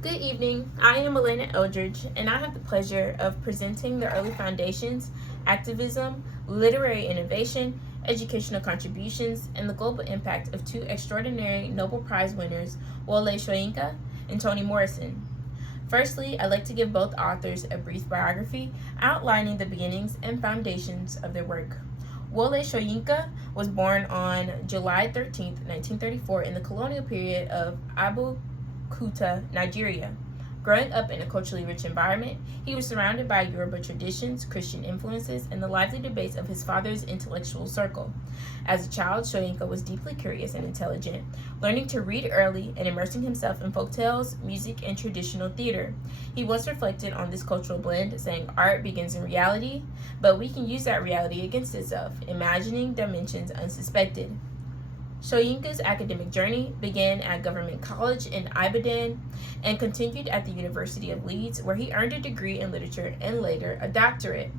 Good evening. I am Alaynah Eldridge, and I have the pleasure of presenting the early foundations, activism, literary innovation, educational contributions, and the global impact of two extraordinary Nobel Prize winners, Wole Soyinka and Toni Morrison. Firstly, I'd like to give both authors a brief biography outlining the beginnings and foundations of their work. Wole Soyinka was born on July 13, 1934, in the colonial period of Kuta, Nigeria. Growing up in a culturally rich environment, he was surrounded by Yoruba traditions, Christian influences, and the lively debates of his father's intellectual circle. As a child, Soyinka was deeply curious and intelligent, learning to read early and immersing himself in folktales, music, and traditional theater. He once reflected on this cultural blend, saying, "Art begins in reality, but we can use that reality against itself, imagining dimensions unsuspected." Soyinka's academic journey began at Government College in Ibadan and continued at the University of Leeds, where he earned a degree in literature and later a doctorate.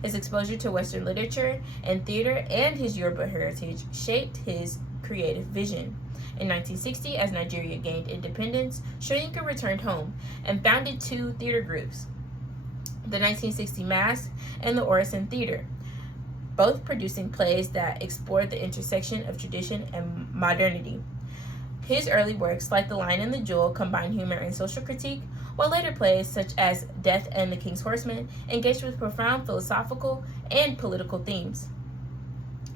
His exposure to Western literature and theater and his Yoruba heritage shaped his creative vision. In 1960, as Nigeria gained independence, Soyinka returned home and founded two theater groups, the 1960 Mask and the Morrison Theater, both producing plays that explored the intersection of tradition and modernity. His early works, like The Lion and the Jewel, combined humor and social critique, while later plays, such as Death and the King's Horseman, engaged with profound philosophical and political themes.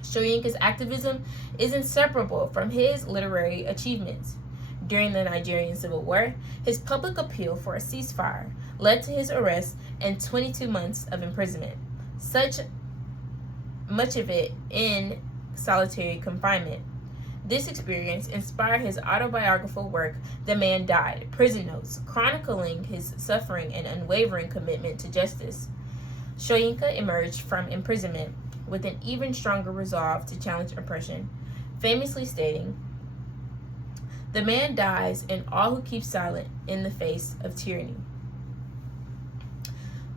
Soyinka's activism is inseparable from his literary achievements. During the Nigerian Civil War, his public appeal for a ceasefire led to his arrest and 22 months of imprisonment. Much of it in solitary confinement. This experience inspired his autobiographical work, The Man Died, Prison Notes, chronicling his suffering and unwavering commitment to justice. Soyinka emerged from imprisonment with an even stronger resolve to challenge oppression, famously stating, "The man dies and all who keep silent in the face of tyranny."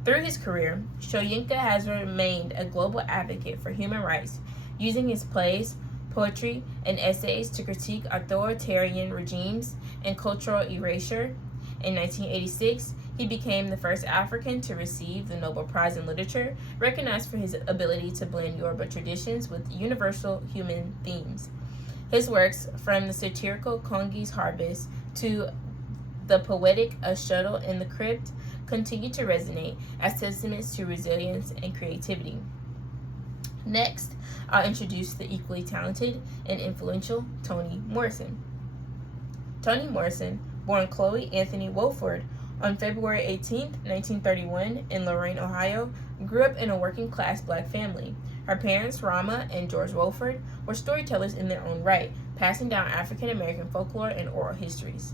Through his career, Soyinka has remained a global advocate for human rights, using his plays, poetry, and essays to critique authoritarian regimes and cultural erasure. In 1986, he became the first African to receive the Nobel Prize in Literature, recognized for his ability to blend Yoruba traditions with universal human themes. His works, from the satirical Kongi's Harvest to the poetic A Shuttle in the Crypt, continue to resonate as testaments to resilience and creativity. Next, I'll introduce the equally talented and influential Toni Morrison. Toni Morrison, born Chloe Anthony Wolford on February 18, 1931, in Lorain, Ohio, grew up in a working-class black family. Her parents, Rama and George Wolford, were storytellers in their own right, passing down African-American folklore and oral histories.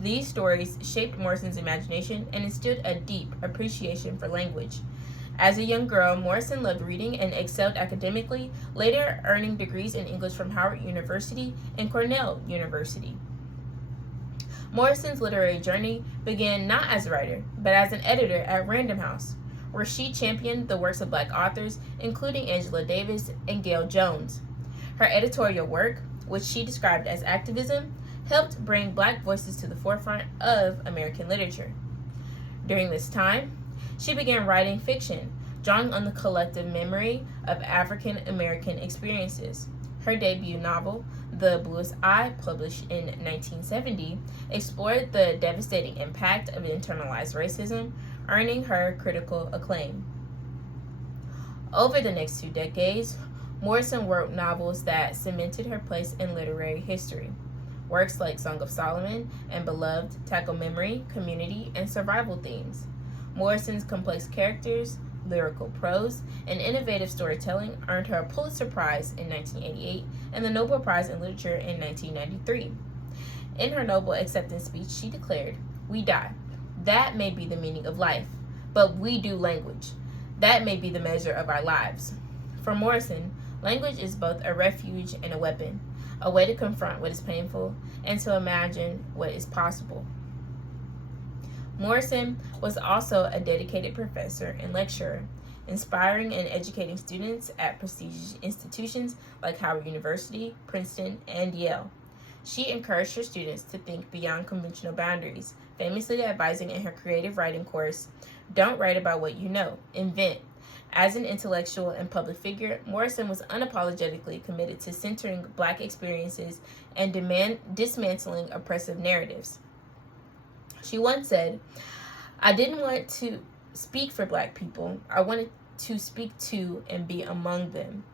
These stories shaped Morrison's imagination and instilled a deep appreciation for language. As a young girl, Morrison loved reading and excelled academically, later earning degrees in English from Howard University and Cornell University. Morrison's literary journey began not as a writer, but as an editor at Random House, where she championed the works of Black authors, including Angela Davis and Gail Jones. Her editorial work, which she described as activism, helped bring Black voices to the forefront of American literature. During this time, she began writing fiction, drawing on the collective memory of African American experiences. Her debut novel, The Bluest Eye, published in 1970, explored the devastating impact of internalized racism, earning her critical acclaim. Over the next 2 decades, Morrison wrote novels that cemented her place in literary history. Works like Song of Solomon and Beloved tackle memory, community, and survival themes. Morrison's complex characters, lyrical prose, and innovative storytelling earned her a Pulitzer Prize in 1988 and the Nobel Prize in Literature in 1993. In her Nobel acceptance speech, she declared, "We die. That may be the meaning of life, but we do language. That may be the measure of our lives." For Morrison, language is both a refuge and a weapon, a way to confront what is painful and to imagine what is possible. Morrison was also a dedicated professor and lecturer, inspiring and educating students at prestigious institutions like Howard University, Princeton, and Yale. She encouraged her students to think beyond conventional boundaries, famously advising in her creative writing course, "Don't write about what you know, invent." As an intellectual and public figure, Morrison was unapologetically committed to centering Black experiences and dismantling oppressive narratives. She once said, "I didn't want to speak for Black people. I wanted to speak to and be among them."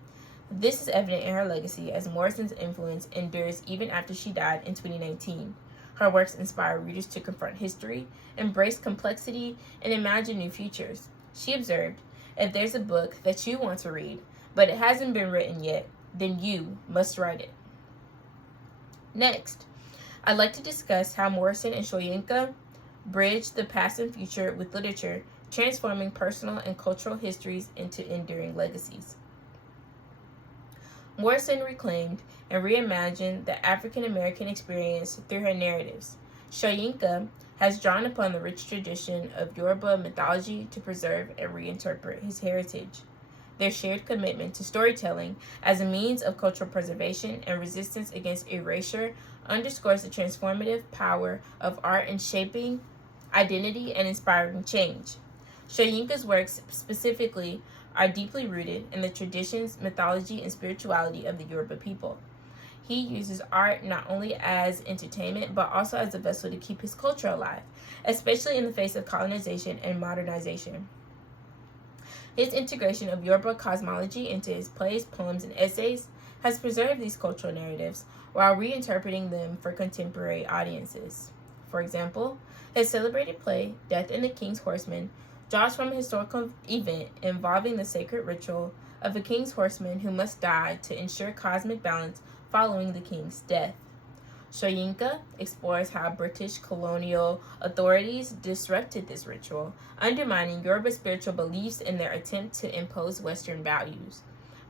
This is evident in her legacy, as Morrison's influence endures even after she died in 2019. Her works inspire readers to confront history, embrace complexity, and imagine new futures. She observed, "If there's a book that you want to read, but it hasn't been written yet, then you must write it." Next, I'd like to discuss how Morrison and Soyinka bridged the past and future with literature, transforming personal and cultural histories into enduring legacies. Morrison reclaimed and reimagined the African American experience through her narratives. Soyinka has drawn upon the rich tradition of Yoruba mythology to preserve and reinterpret his heritage. Their shared commitment to storytelling as a means of cultural preservation and resistance against erasure underscores the transformative power of art in shaping identity and inspiring change. Soyinka's works specifically are deeply rooted in the traditions, mythology, and spirituality of the Yoruba people. He uses art not only as entertainment, but also as a vessel to keep his culture alive, especially in the face of colonization and modernization. His integration of Yoruba cosmology into his plays, poems, and essays has preserved these cultural narratives while reinterpreting them for contemporary audiences. For example, his celebrated play, Death and the King's Horseman, draws from a historical event involving the sacred ritual of a king's horseman who must die to ensure cosmic balance following the king's death. Soyinka explores how British colonial authorities disrupted this ritual, undermining Yoruba spiritual beliefs in their attempt to impose Western values.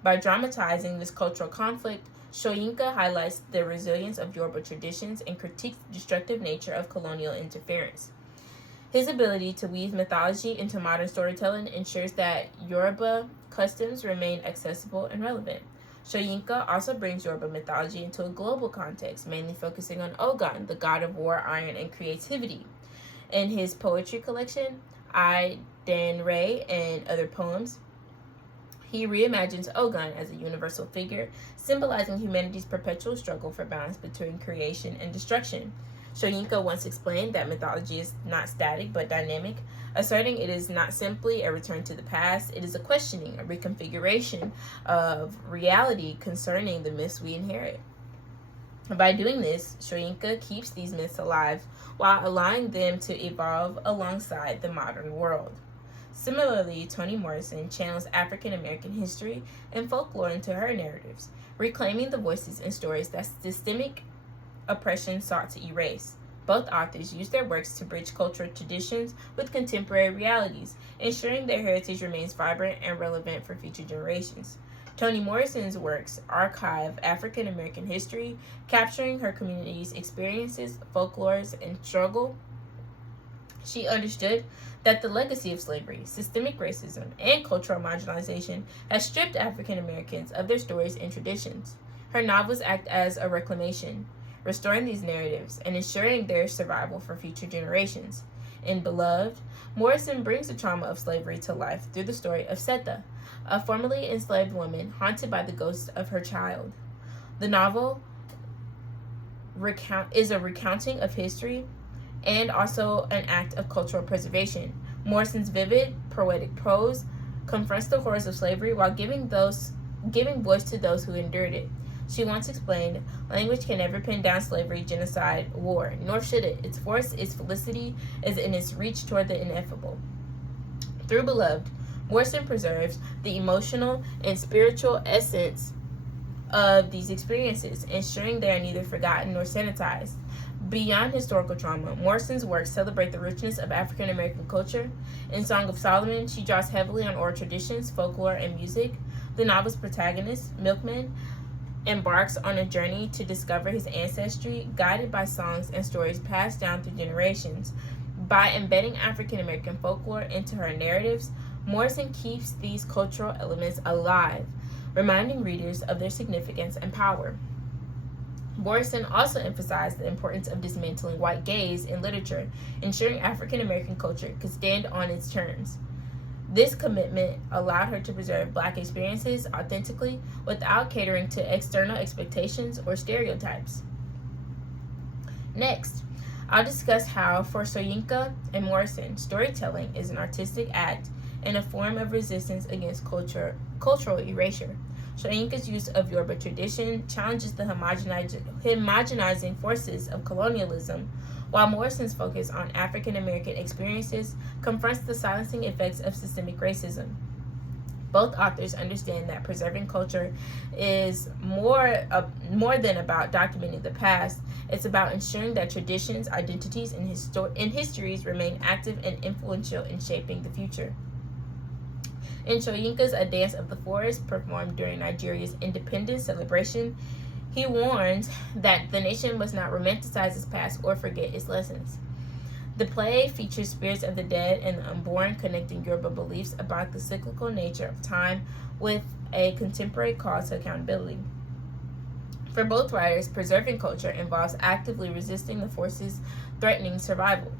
By dramatizing this cultural conflict, Soyinka highlights the resilience of Yoruba traditions and critiques the destructive nature of colonial interference. His ability to weave mythology into modern storytelling ensures that Yoruba customs remain accessible and relevant. Soyinka also brings Yoruba mythology into a global context, mainly focusing on Ogun, the god of war, iron, and creativity. In his poetry collection, I Dan Ray and Other Poems, he reimagines Ogun as a universal figure, symbolizing humanity's perpetual struggle for balance between creation and destruction. Soyinka once explained that mythology is not static but dynamic, asserting it is not simply a return to the past, it is a questioning, a reconfiguration of reality concerning the myths we inherit. By doing this, Soyinka keeps these myths alive while allowing them to evolve alongside the modern world. Similarly, Toni Morrison channels African American history and folklore into her narratives, reclaiming the voices and stories that systemic oppression sought to erase. Both authors use their works to bridge cultural traditions with contemporary realities, ensuring their heritage remains vibrant and relevant for future generations. Toni Morrison's works archive African American history, capturing her community's experiences, folklores, and struggle. She understood that the legacy of slavery, systemic racism, and cultural marginalization has stripped African Americans of their stories and traditions. Her novels act as a reclamation, restoring these narratives and ensuring their survival for future generations. In Beloved, Morrison brings the trauma of slavery to life through the story of Seta, a formerly enslaved woman haunted by the ghost of her child. The novel is a recounting of history and also an act of cultural preservation. Morrison's vivid, poetic prose confronts the horrors of slavery while giving voice to those who endured it. She once explained, "Language can never pin down slavery, genocide, war, nor should it. Its force, its felicity, is in its reach toward the ineffable." Through Beloved, Morrison preserves the emotional and spiritual essence of these experiences, ensuring they are neither forgotten nor sanitized. Beyond historical trauma, Morrison's works celebrate the richness of African American culture. In Song of Solomon, she draws heavily on oral traditions, folklore, and music. The novel's protagonist, Milkman, embarks on a journey to discover his ancestry, guided by songs and stories passed down through generations. By embedding African American folklore into her narratives, Morrison keeps these cultural elements alive, reminding readers of their significance and power. Morrison also emphasized the importance of dismantling white gaze in literature, ensuring African American culture could stand on its terms. This commitment allowed her to preserve Black experiences authentically without catering to external expectations or stereotypes. Next, I'll discuss how, for Soyinka and Morrison, storytelling is an artistic act and a form of resistance against cultural erasure. Soyinka's use of Yoruba tradition challenges the homogenizing forces of colonialism, while Morrison's focus on African American experiences confronts the silencing effects of systemic racism. Both authors understand that preserving culture is more than about documenting the past. It's about ensuring that traditions, identities, and histories remain active and influential in shaping the future. In Soyinka's A Dance of the Forest, performed during Nigeria's independence celebration, he warns that the nation must not romanticize its past or forget its lessons. The play features spirits of the dead and the unborn, connecting Yoruba beliefs about the cyclical nature of time with a contemporary call to accountability. For both writers, preserving culture involves actively resisting the forces threatening survival.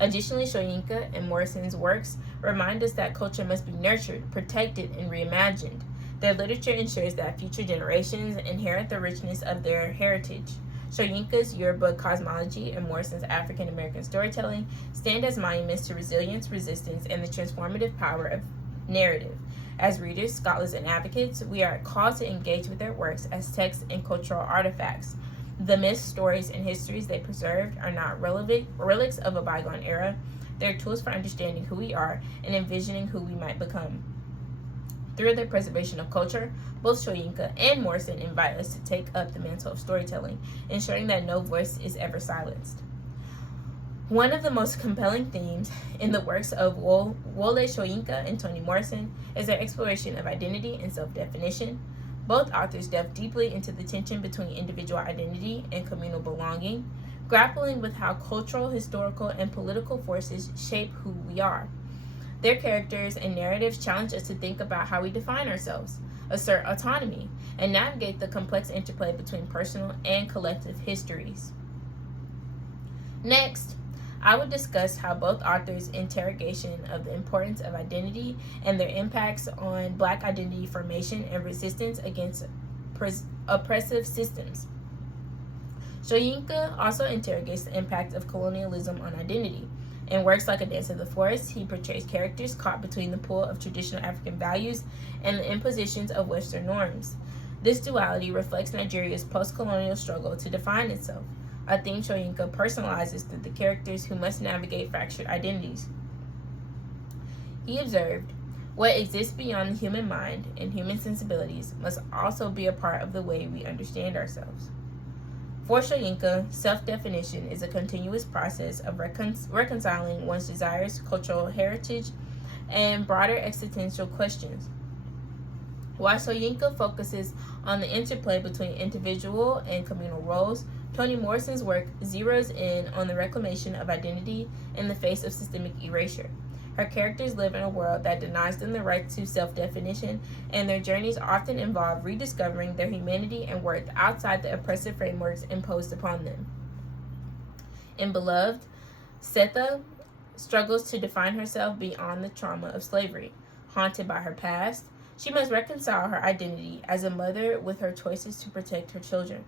Additionally, Soyinka and Morrison's works remind us that culture must be nurtured, protected, and reimagined. Their literature ensures that future generations inherit the richness of their heritage. Soyinka's Yoruba cosmology and Morrison's African American storytelling stand as monuments to resilience, resistance, and the transformative power of narrative. As readers, scholars, and advocates, we are called to engage with their works as texts and cultural artifacts. The myths, stories, and histories they preserved are not relics of a bygone era. They're tools for understanding who we are and envisioning who we might become. Through their preservation of culture, both Soyinka and Morrison invite us to take up the mantle of storytelling, ensuring that no voice is ever silenced. One of the most compelling themes in the works of Wole Soyinka and Toni Morrison is their exploration of identity and self-definition. Both authors delve deeply into the tension between individual identity and communal belonging, grappling with how cultural, historical, and political forces shape who we are. Their characters and narratives challenge us to think about how we define ourselves, assert autonomy, and navigate the complex interplay between personal and collective histories. Next, I will discuss how both authors' interrogation of the importance of identity and their impacts on Black identity formation and resistance against oppressive systems. Soyinka also interrogates the impact of colonialism on identity. In works like A Dance of the Forest, he portrays characters caught between the pull of traditional African values and the impositions of Western norms. This duality reflects Nigeria's post-colonial struggle to define itself, a theme Soyinka personalizes through the characters who must navigate fractured identities. He observed, what exists beyond the human mind and human sensibilities must also be a part of the way we understand ourselves. For Soyinka, self-definition is a continuous process of reconciling one's desires, cultural heritage, and broader existential questions. While Soyinka focuses on the interplay between individual and communal roles, Toni Morrison's work zeroes in on the reclamation of identity in the face of systemic erasure. Her characters live in a world that denies them the right to self-definition, and their journeys often involve rediscovering their humanity and worth outside the oppressive frameworks imposed upon them. In Beloved, Setha struggles to define herself beyond the trauma of slavery. Haunted by her past, she must reconcile her identity as a mother with her choices to protect her children.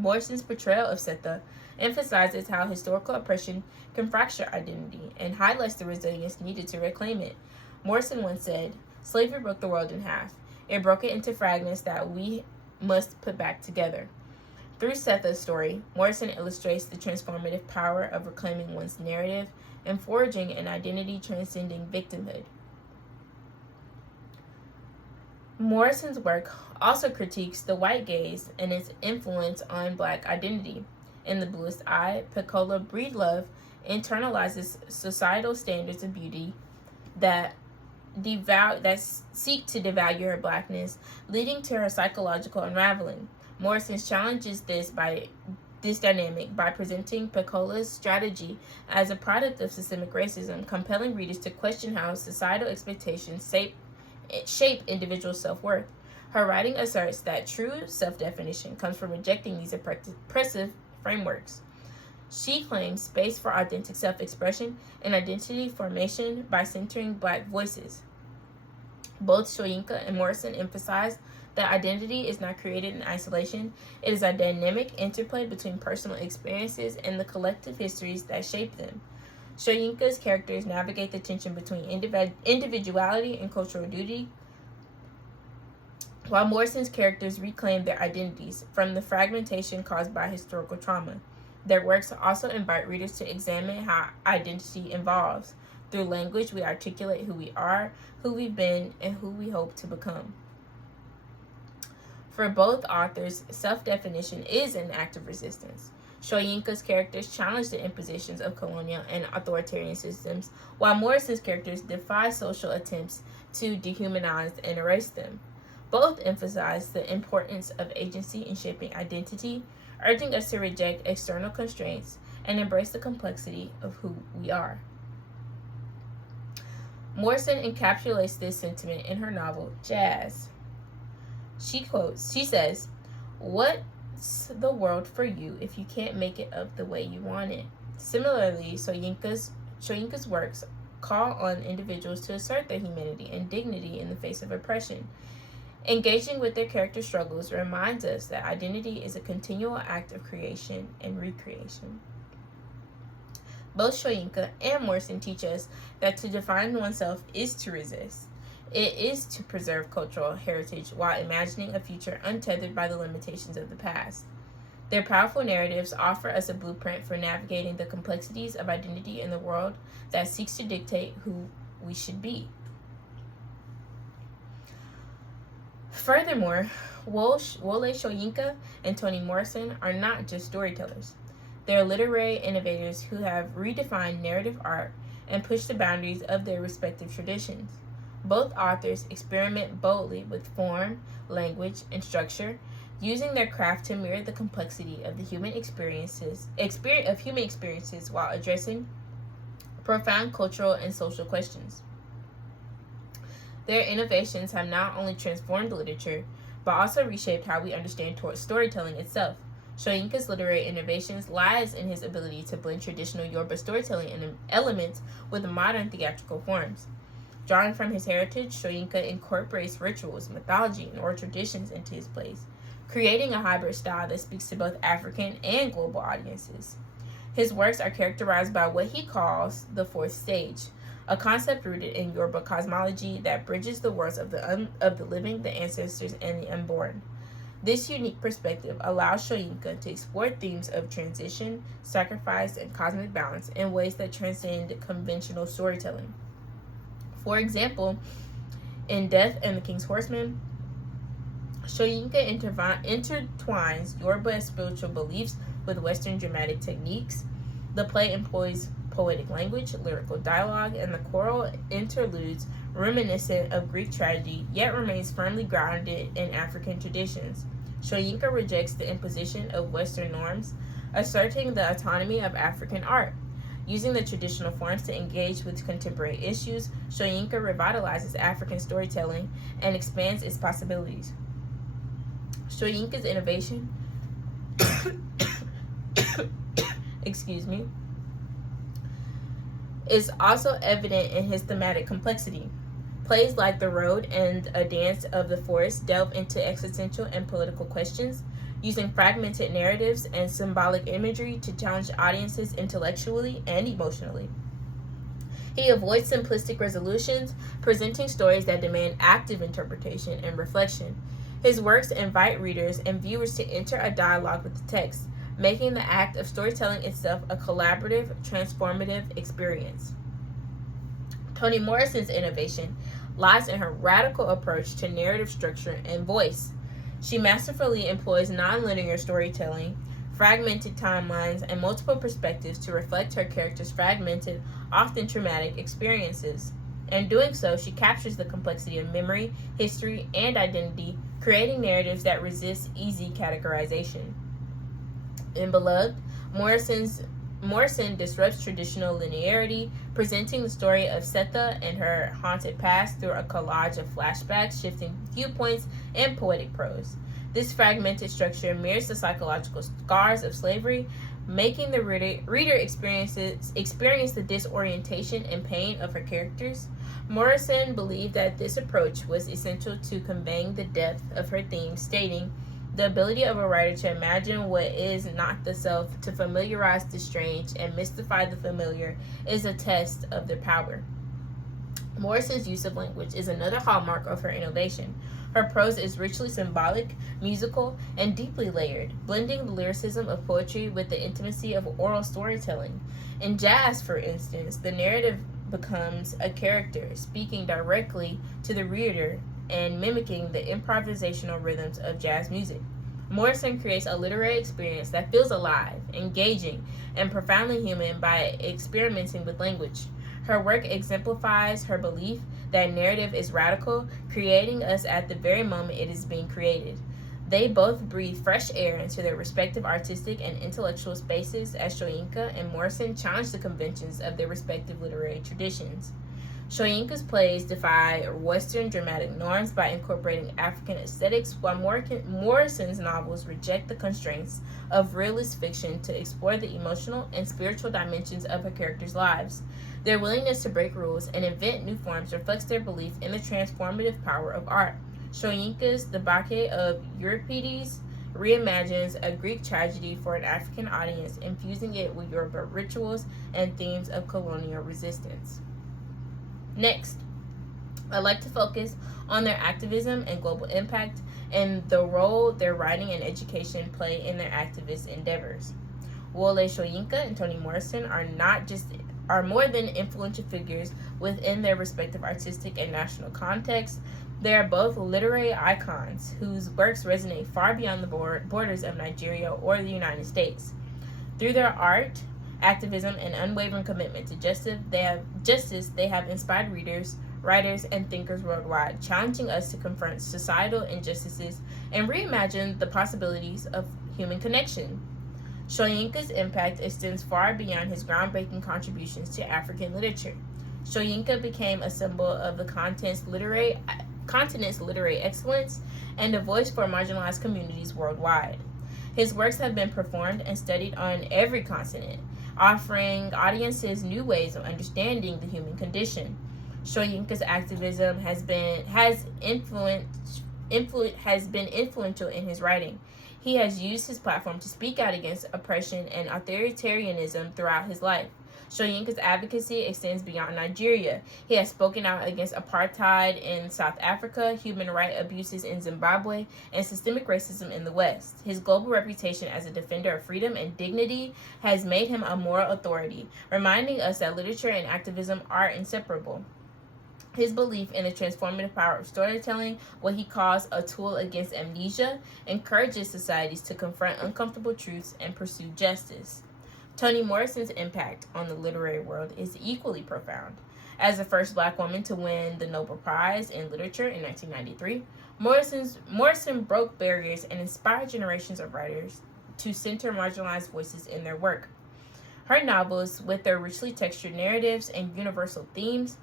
Morrison's portrayal of Setha emphasizes how historical oppression can fracture identity and highlights the resilience needed to reclaim it. Morrison once said, "Slavery broke the world in half. It broke it into fragments that we must put back together." Through Setha's story, Morrison illustrates the transformative power of reclaiming one's narrative and forging an identity transcending victimhood. Morrison's work also critiques the white gaze and its influence on Black identity. In The Bluest Eye, Pecola Breedlove internalizes societal standards of beauty that seek to devalue her Blackness, leading to her psychological unraveling. Morrison challenges this dynamic by presenting Pecola's strategy as a product of systemic racism, compelling readers to question how societal expectations shape individual self-worth. Her writing asserts that true self-definition comes from rejecting these oppressive frameworks. She claims space for authentic self-expression and identity formation by centering Black voices. Both Soyinka and Morrison emphasize that identity is not created in isolation. It is a dynamic interplay between personal experiences and the collective histories that shape them. Soyinka's characters navigate the tension between individuality and cultural duty, while Morrison's characters reclaim their identities from the fragmentation caused by historical trauma. Their works also invite readers to examine how identity evolves. Through language, we articulate who we are, who we've been, and who we hope to become. For both authors, self-definition is an act of resistance. Soyinka's characters challenge the impositions of colonial and authoritarian systems, while Morrison's characters defy social attempts to dehumanize and erase them. Both emphasize the importance of agency in shaping identity, urging us to reject external constraints and embrace the complexity of who we are. Morrison encapsulates this sentiment in her novel, Jazz. She says, "What's the world for you if you can't make it up the way you want it?" Similarly, Soyinka's works call on individuals to assert their humanity and dignity in the face of oppression. Engaging with their character struggles reminds us that identity is a continual act of creation and recreation. Both Soyinka and Morrison teach us that to define oneself is to resist. It is to preserve cultural heritage while imagining a future untethered by the limitations of the past. Their powerful narratives offer us a blueprint for navigating the complexities of identity in the world that seeks to dictate who we should be. Furthermore, Wole Soyinka and Toni Morrison are not just storytellers. They are literary innovators who have redefined narrative art and pushed the boundaries of their respective traditions. Both authors experiment boldly with form, language, and structure, using their craft to mirror the complexity of the human experiences while addressing profound cultural and social questions. Their innovations have not only transformed literature, but also reshaped how we understand storytelling itself. Soyinka's literary innovations lies in his ability to blend traditional Yoruba storytelling elements with modern theatrical forms. Drawing from his heritage, Soyinka incorporates rituals, mythology, and oral traditions into his plays, creating a hybrid style that speaks to both African and global audiences. His works are characterized by what he calls the fourth stage, a concept rooted in Yoruba cosmology that bridges the worlds of the living, the ancestors, and the unborn. This unique perspective allows Soyinka to explore themes of transition, sacrifice, and cosmic balance in ways that transcend conventional storytelling. For example, in Death and the King's Horseman, Soyinka intertwines Yoruba spiritual beliefs with Western dramatic techniques. The play employs poetic language, lyrical dialogue, and the choral interludes reminiscent of Greek tragedy, yet remains firmly grounded in African traditions. Soyinka rejects the imposition of Western norms, asserting the autonomy of African art. Using the traditional forms to engage with contemporary issues, Soyinka revitalizes African storytelling and expands its possibilities. Soyinka's innovation is also evident in his thematic complexity. Plays like The Road and A Dance of the Forest delve into existential and political questions, using fragmented narratives and symbolic imagery to challenge audiences intellectually and emotionally. He avoids simplistic resolutions, presenting stories that demand active interpretation and reflection. His works invite readers and viewers to enter a dialogue with the text, making the act of storytelling itself a collaborative, transformative experience. Toni Morrison's innovation lies in her radical approach to narrative structure and voice. She masterfully employs nonlinear storytelling, fragmented timelines, and multiple perspectives to reflect her characters' fragmented, often traumatic experiences. In doing so, she captures the complexity of memory, history, and identity, creating narratives that resist easy categorization. In Beloved, Morrison's Morrison disrupts traditional linearity, presenting the story of Setha and her haunted past through a collage of flashbacks, shifting viewpoints, and poetic prose. This fragmented structure mirrors the psychological scars of slavery, making the reader experience the disorientation and pain of her characters. Morrison believed that this approach was essential to conveying the depth of her themes, stating, "The ability of a writer to imagine what is not the self, to familiarize the strange, and mystify the familiar is a test of their power." Morrison's use of language is another hallmark of her innovation. Her prose is richly symbolic, musical, and deeply layered, blending the lyricism of poetry with the intimacy of oral storytelling. In jazz, for instance, the narrative becomes a character speaking directly to the reader and mimicking the improvisational rhythms of jazz music. Morrison creates a literary experience that feels alive, engaging, and profoundly human by experimenting with language. Her work exemplifies her belief that narrative is radical, creating us at the very moment it is being created. They both breathe fresh air into their respective artistic and intellectual spaces as Soyinka and Morrison challenge the conventions of their respective literary traditions. Soyinka's plays defy Western dramatic norms by incorporating African aesthetics, while Morrison's novels reject the constraints of realist fiction to explore the emotional and spiritual dimensions of her characters' lives. Their willingness to break rules and invent new forms reflects their belief in the transformative power of art. Soyinka's The Bacchae of Euripides reimagines a Greek tragedy for an African audience, infusing it with Yoruba rituals and themes of colonial resistance. Next, I'd like to focus on their activism and global impact and the role their writing and education play in their activist endeavors. Wole Soyinka and Toni Morrison are more than influential figures within their respective artistic and national contexts. They are both literary icons whose works resonate far beyond the borders of Nigeria or the United States. Through their art, activism, and unwavering commitment to justice, they have inspired readers, writers, and thinkers worldwide, challenging us to confront societal injustices and reimagine the possibilities of human connection. Soyinka's impact extends far beyond his groundbreaking contributions to African literature. Soyinka became a symbol of the continent's literary excellence and a voice for marginalized communities worldwide. His works have been performed and studied on every continent, offering audiences new ways of understanding the human condition. Soyinka's activism has been influential in his writing. He has used his platform to speak out against oppression and authoritarianism throughout his life. Soyinka's advocacy extends beyond Nigeria. He has spoken out against apartheid in South Africa, human rights abuses in Zimbabwe, and systemic racism in the West. His global reputation as a defender of freedom and dignity has made him a moral authority, reminding us that literature and activism are inseparable. His belief in the transformative power of storytelling, what he calls a tool against amnesia, encourages societies to confront uncomfortable truths and pursue justice. Toni Morrison's impact on the literary world is equally profound. As the first Black woman to win the Nobel Prize in Literature in 1993, Morrison broke barriers and inspired generations of writers to center marginalized voices in their work. Her novels, with their richly textured narratives and universal themes,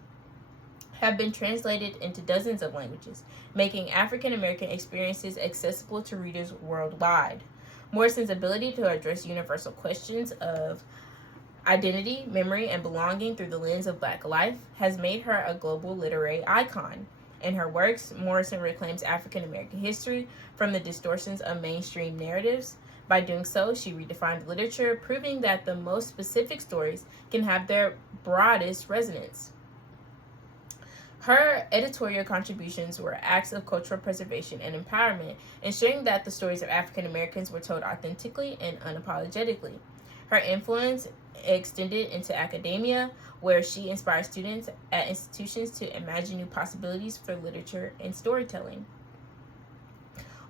have been translated into dozens of languages, making African American experiences accessible to readers worldwide. Morrison's ability to address universal questions of identity, memory, and belonging through the lens of Black life has made her a global literary icon. In her works, Morrison reclaims African American history from the distortions of mainstream narratives. By doing so, she redefined literature, proving that the most specific stories can have their broadest resonance. Her editorial contributions were acts of cultural preservation and empowerment, ensuring that the stories of African Americans were told authentically and unapologetically. Her influence extended into academia, where she inspired students at institutions to imagine new possibilities for literature and storytelling.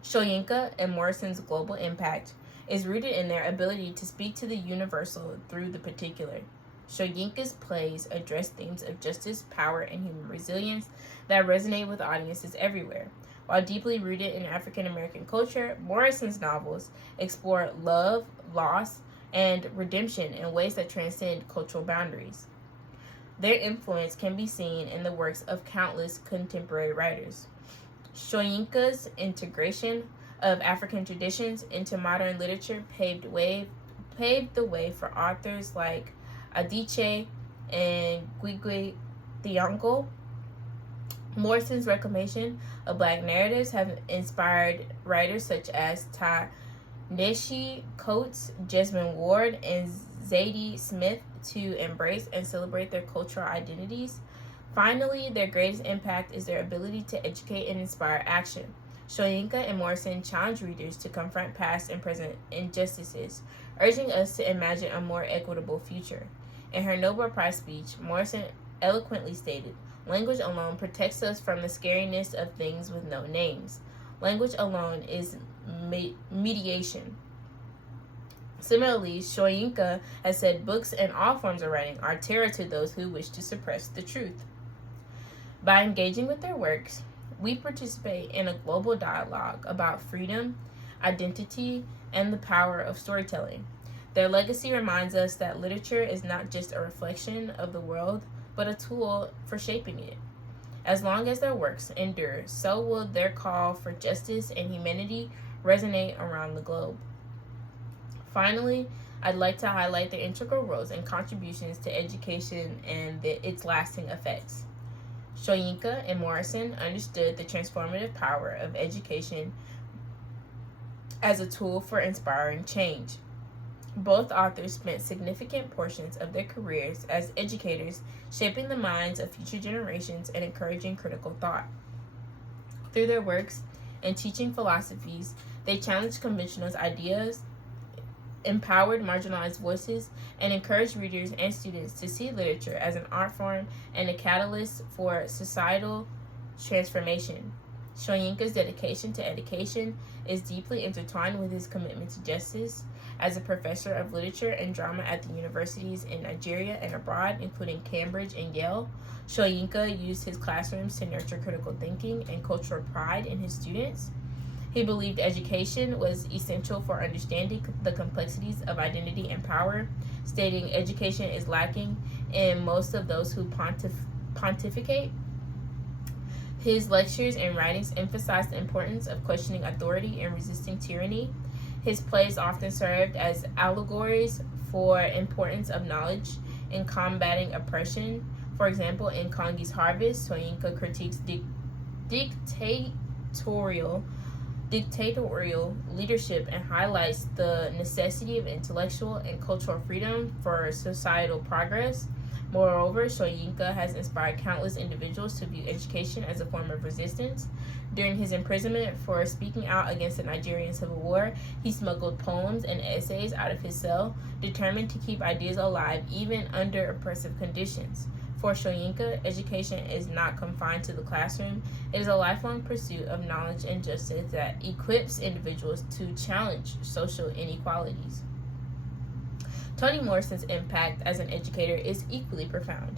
Soyinka and Morrison's global impact is rooted in their ability to speak to the universal through the particular. Soyinka's plays address themes of justice, power, and human resilience that resonate with audiences everywhere. While deeply rooted in African American culture, Morrison's novels explore love, loss, and redemption in ways that transcend cultural boundaries. Their influence can be seen in the works of countless contemporary writers. Soyinka's integration of African traditions into modern literature paved the way for authors like Adichie and Gwigwe Thiong'o. Morrison's reclamation of Black narratives have inspired writers such as Ta-Nehisi Coates, Jesmyn Ward, and Zadie Smith to embrace and celebrate their cultural identities. Finally, their greatest impact is their ability to educate and inspire action. Soyinka and Morrison challenge readers to confront past and present injustices, urging us to imagine a more equitable future. In her Nobel Prize speech, Morrison eloquently stated, "Language alone protects us from the scariness of things with no names. Language alone is mediation." Similarly, Soyinka has said books and all forms of writing are terror to those who wish to suppress the truth. By engaging with their works, we participate in a global dialogue about freedom, identity, and the power of storytelling. Their legacy reminds us that literature is not just a reflection of the world, but a tool for shaping it. As long as their works endure, so will their call for justice and humanity resonate around the globe. Finally, I'd like to highlight their integral roles and contributions to education and its lasting effects. Soyinka and Morrison understood the transformative power of education as a tool for inspiring change. Both authors spent significant portions of their careers as educators, shaping the minds of future generations and encouraging critical thought. Through their works and teaching philosophies, they challenged conventional ideas, empowered marginalized voices, and encouraged readers and students to see literature as an art form and a catalyst for societal transformation. Soyinka's dedication to education is deeply intertwined with his commitment to justice. As a professor of literature and drama at the universities in Nigeria and abroad, including Cambridge and Yale, Soyinka used his classrooms to nurture critical thinking and cultural pride in his students. He believed education was essential for understanding the complexities of identity and power, stating education is lacking in most of those who pontificate. His lectures and writings emphasized the importance of questioning authority and resisting tyranny. His plays often served as allegories for importance of knowledge in combating oppression. For example, in Kongi's Harvest, Soyinka critiques dictatorial leadership and highlights the necessity of intellectual and cultural freedom for societal progress. Moreover, Soyinka has inspired countless individuals to view education as a form of resistance. During his imprisonment for speaking out against the Nigerian Civil War, he smuggled poems and essays out of his cell, determined to keep ideas alive even under oppressive conditions. For Soyinka, education is not confined to the classroom. It is a lifelong pursuit of knowledge and justice that equips individuals to challenge social inequalities. Toni Morrison's impact as an educator is equally profound.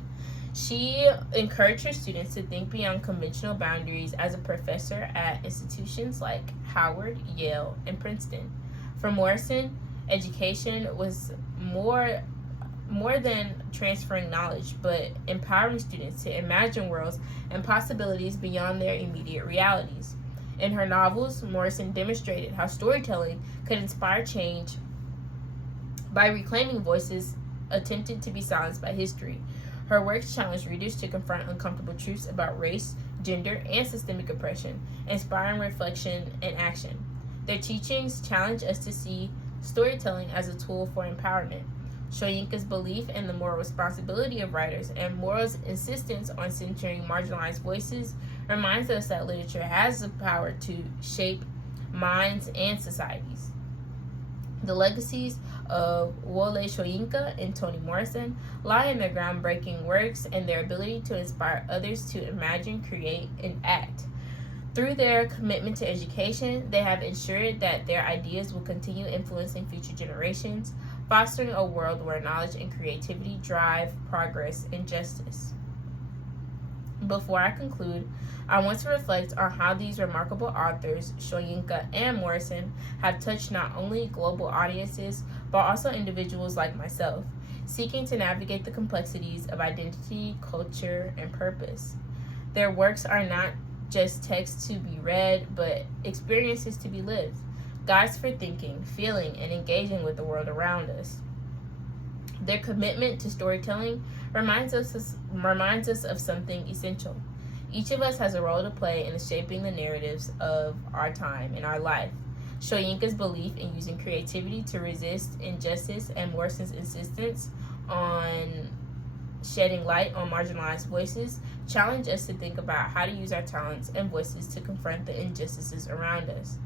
She encouraged her students to think beyond conventional boundaries as a professor at institutions like Howard, Yale, and Princeton. For Morrison, education was more than transferring knowledge, but empowering students to imagine worlds and possibilities beyond their immediate realities. In her novels, Morrison demonstrated how storytelling could inspire change by reclaiming voices attempted to be silenced by history. Her works challenged readers to confront uncomfortable truths about race, gender, and systemic oppression, inspiring reflection and action. Their teachings challenge us to see storytelling as a tool for empowerment. Soyinka's belief in the moral responsibility of writers and Morrow's insistence on centering marginalized voices reminds us that literature has the power to shape minds and societies. The legacies of Wole Soyinka and Toni Morrison lie in their groundbreaking works and their ability to inspire others to imagine, create, and act. Through their commitment to education, they have ensured that their ideas will continue influencing future generations, fostering a world where knowledge and creativity drive progress and justice. Before I conclude, I want to reflect on how these remarkable authors, Soyinka and Morrison, have touched not only global audiences, but also individuals like myself, seeking to navigate the complexities of identity, culture, and purpose. Their works are not just texts to be read, but experiences to be lived, guides for thinking, feeling, and engaging with the world around us. Their commitment to storytelling reminds us of something essential. Each of us has a role to play in shaping the narratives of our time and our life. Soyinka's belief in using creativity to resist injustice and Morrison's insistence on shedding light on marginalized voices challenge us to think about how to use our talents and voices to confront the injustices around us.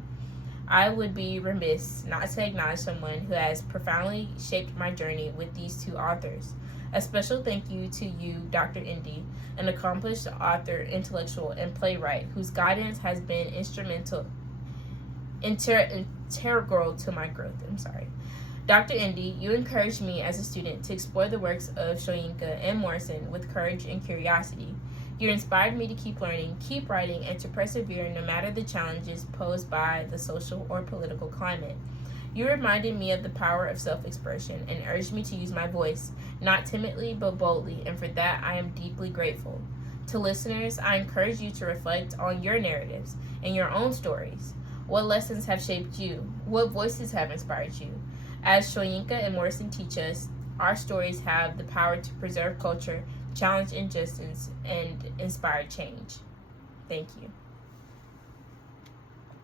I would be remiss not to acknowledge someone who has profoundly shaped my journey with these two authors. A special thank you to you, Dr. Indy, an accomplished author, intellectual, and playwright whose guidance has been integral to my growth. Dr. Indy, you encouraged me as a student to explore the works of Soyinka and Morrison with courage and curiosity. You inspired me to keep learning, keep writing, and to persevere no matter the challenges posed by the social or political climate. You reminded me of the power of self-expression and urged me to use my voice, not timidly but boldly, and for that I am deeply grateful. To listeners, I encourage you to reflect on your narratives and your own stories. What lessons have shaped you? What voices have inspired you? As Soyinka and Morrison teach us, our stories have the power to preserve culture, challenge injustice, and inspire change. Thank you.